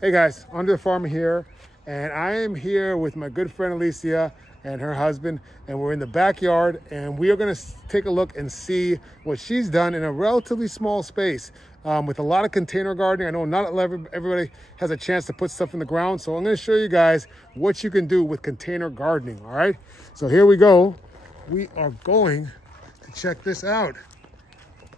Hey guys, Andrethefarmer here, and I am here with my good friend Alicia and her husband, and we're in the backyard, and we are going to take a look and see what she's done in a relatively small space with a lot of container gardening. I know not everybody has a chance to put stuff in the ground, so I'm going to show you guys what you can do with container gardening, all right? So here we go. We are going to check this out,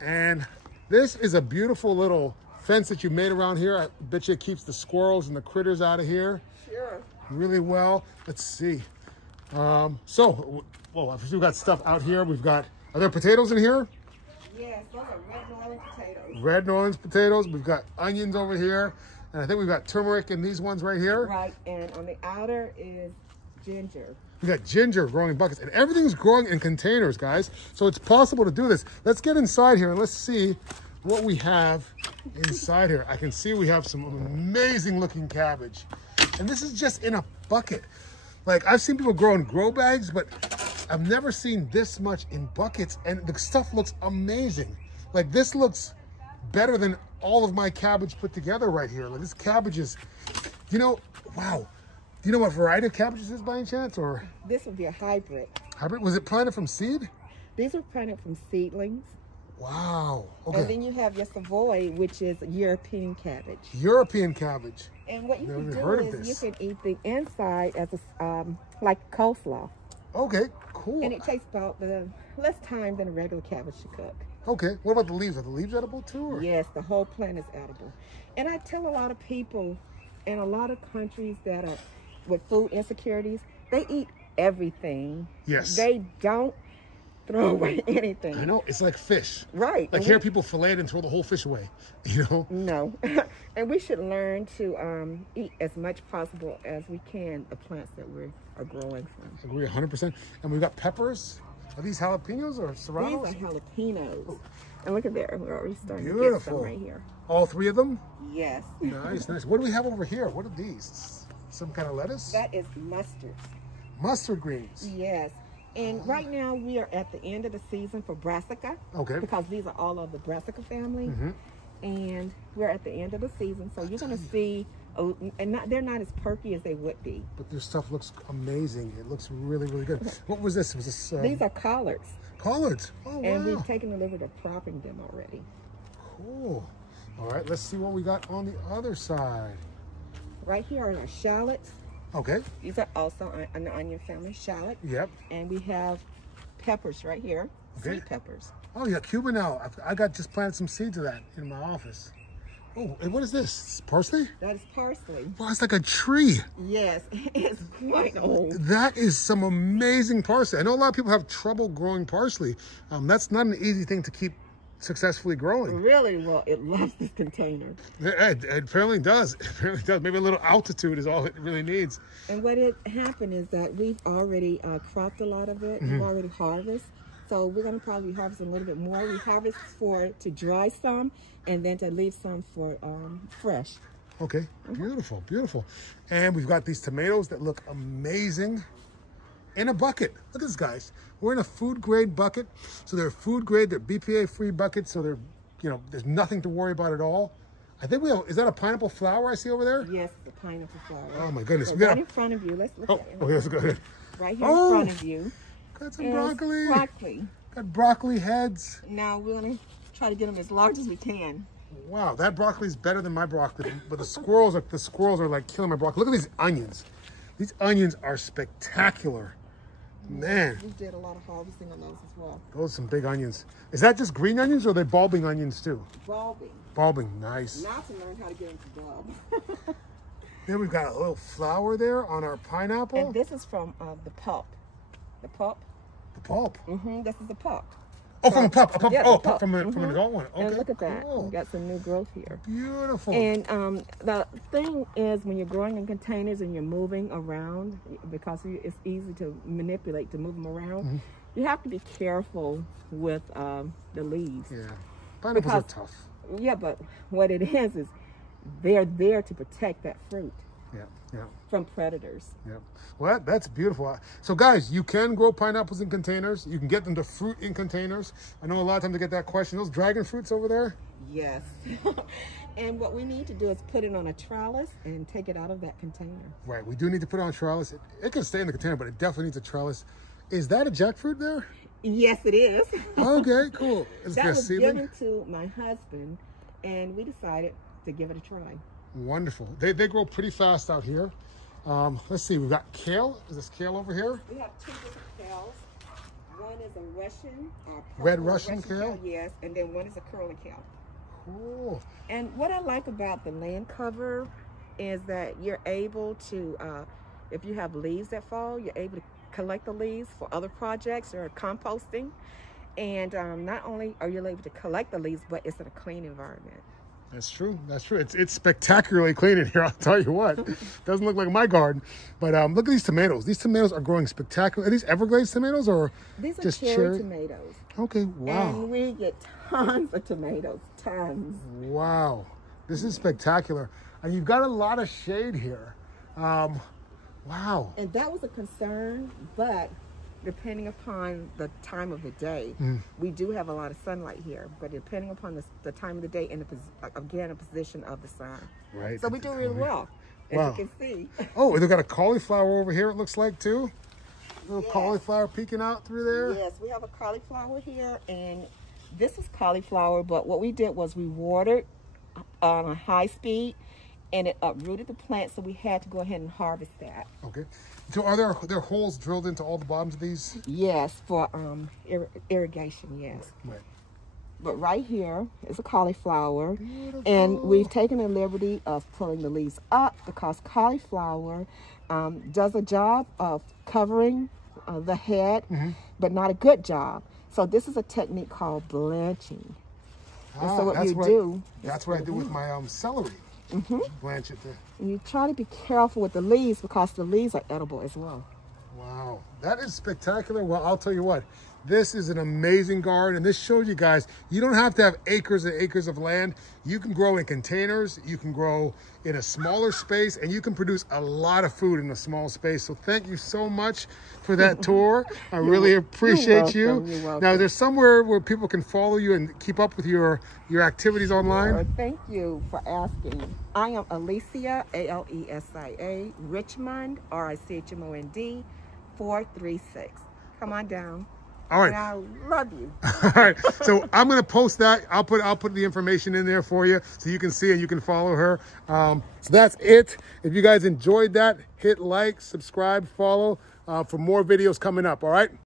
and this is a beautiful little fence that you made around here. I bet you it keeps the squirrels and the critters out of here. Sure. Really well. Let's see. Well, we've got stuff out here. We've got, are there potatoes in here? Yes, those are red and orange potatoes. Red and orange potatoes. We've got onions over here. And I think we've got turmeric in these ones right here. Right, and on the outer is ginger. We got ginger growing in buckets, and everything's growing in containers, guys. So it's possible to do this. Let's get inside here and let's see what we have inside here. I can see we have some amazing looking cabbage, and this is just in a bucket. Like, I've seen people grow in grow bags, but I've never seen this much in buckets, and the stuff looks amazing. Like, this looks better than all of my cabbage put together right here. Like, this cabbage is, you know, wow. Do you know what variety of cabbage this is by any chance? Or this would be a hybrid. Hybrid? Was it planted from seed? These were planted from seedlings. Wow. Okay. And then you have your Savoy, which is European cabbage. European cabbage. And what you can do is you can eat the inside as a like coleslaw. Okay, cool. And it takes about less time than a regular cabbage to cook. Okay. What about the leaves? Are the leaves edible too? Or? Yes, the whole plant is edible. And I tell a lot of people in a lot of countries that are with food insecurities, they eat everything. Yes. They don't throw away anything. I know, it's like fish. Right. Like, here people fillet it and throw the whole fish away, you know? No. And we should learn to eat as much possible as we can the plants that we are growing from. I agree 100%. And we've got peppers. Are these jalapenos or serranos? These are jalapenos. Oh. And look at there, we're already starting Beautiful. to get some right here. All three of them? Yes. Nice, nice. What do we have over here? What are these? Some kind of lettuce? That is mustard. Mustard greens. Yes. And right now we are at the end of the season for brassica. Okay. Because these are all of the brassica family. And we're at the end of the season. So you're going to see, they're not as perky as they would be. But their stuff looks amazing. It looks really, really good. What was this? Was this? These are collards. Collards? Oh, wow. And we've taken the liberty of propping them already. Cool. All right, let's see what we got on the other side. Right here are our shallots. Okay. These are also an onion family, shallot. Yep. And we have peppers right here, sweet peppers. Oh, yeah, Cuban now. I got just planted some seeds of that in my office. Oh, and what is this? Parsley? That is parsley. Wow, it's like a tree. Yes, it's quite old. That is some amazing parsley. I know a lot of people have trouble growing parsley. That's not an easy thing to keep successfully growing. Really? Well, it loves this container. It apparently does. It apparently does. Maybe a little altitude is all it really needs. And what it happened is that we've already cropped a lot of it. We've already harvested. So we're going to probably harvest a little bit more. We harvest to dry some and then to leave some for fresh. Okay. Beautiful, beautiful. And we've got these tomatoes that look amazing in a bucket. Look at this, guys. We're in a food grade bucket. So they're food grade, they're BPA free buckets. So they're, you know, there's nothing to worry about at all. I think we have, is that a pineapple flower I see over there? Yes, the pineapple flower. Oh my goodness. So right in front of you, let's look at it. Okay, let's go ahead. Right here in front of you. Got some broccoli. Broccoli. Got broccoli heads. Now we're gonna try to get them as large as we can. Wow, that broccoli is better than my broccoli. But the squirrels are like killing my broccoli. Look at these onions. These onions are spectacular. Man. We did a lot of harvesting on those as well. Those are some big onions. Is that just green onions or are they bulbing onions too? Bulbing. Bulbing, nice. Now to learn how to get them to bulb. Then we've got a little flower there on our pineapple. And this is from the pulp. The pulp? The pulp? This is the pulp. Oh, from a pup. A pup. Yeah, Oh, pup from an adult one. Okay. And look at that. Cool. We got some new growth here. Beautiful. And the thing is, when you're growing in containers and you're moving around, because it's easy to manipulate, to move them around, you have to be careful with the leaves. Yeah. Pineapples are tough. Yeah, but what it is they're there to protect that fruit. from predators. Yeah. Well, that's beautiful. So guys, you can grow pineapples in containers. You can get them to fruit in containers. I know a lot of times I get that question. Those dragon fruits over there? Yes. And what we need to do is put it on a trellis and take it out of that container. Right. We do need to put it on a trellis. It can stay in the container, but it definitely needs a trellis. Is that a jackfruit there? Yes, it is. Okay, cool. That was given to my husband, and we decided to give it a try. Wonderful. They grow pretty fast out here. Let's see. We've got kale. Is this kale over here? We have two different kales. One is a Russian, red Russian kale? Yes, and then one is a curly kale. Cool. And what I like about the land cover is that you're able to, if you have leaves that fall, you're able to collect the leaves for other projects or composting. And not only are you able to collect the leaves, but it's in a clean environment. That's true. That's true. It's spectacularly clean in here. I'll tell you what. Doesn't look like my garden. But look at these tomatoes. These tomatoes are growing spectacular. Are these Everglades tomatoes or these are just cherry tomatoes? Okay. Wow. And we get tons of tomatoes. Tons. Wow. This is spectacular. And you've got a lot of shade here. Wow. And that was a concern, but depending upon the time of the day, we do have a lot of sunlight here, but depending upon the time of the day and the position of the sun. Right. So we do really well, as you can see. Oh, they've got a cauliflower over here, it looks like, too. A little cauliflower peeking out through there. Yes, we have a cauliflower here, and this is cauliflower, but what we did was we watered on a high speed, and it uprooted the plant, so we had to go ahead and harvest that. Okay. So are there holes drilled into all the bottoms of these? Yes, for irrigation, yes. Right. But right here is a cauliflower. Beautiful. And we've taken the liberty of pulling the leaves up because cauliflower does a job of covering the head, but not a good job. So this is a technique called blanching. And so what you do... That's what I do with my celery. Blanch it there. And you try to be careful with the leaves because the leaves are edible as well. Wow, that is spectacular. Well, I'll tell you what, this is an amazing garden, and this shows you guys, you don't have to have acres and acres of land. You can grow in containers, you can grow in a smaller space, and you can produce a lot of food in a small space. So thank you so much for that tour. I really appreciate you. You're welcome. Now, there's somewhere where people can follow you and keep up with your activities online? Sure. Thank you for asking. I am Alicia, A-L-E-S-I-A, Richmond, R-I-C-H-M-O-N-D, 436. Come on down. All right. And I love you. All right. So I'm going to post that. I'll put the information in there for you so you can see and you can follow her. So that's it. If you guys enjoyed that, hit like, subscribe, follow for more videos coming up. All right.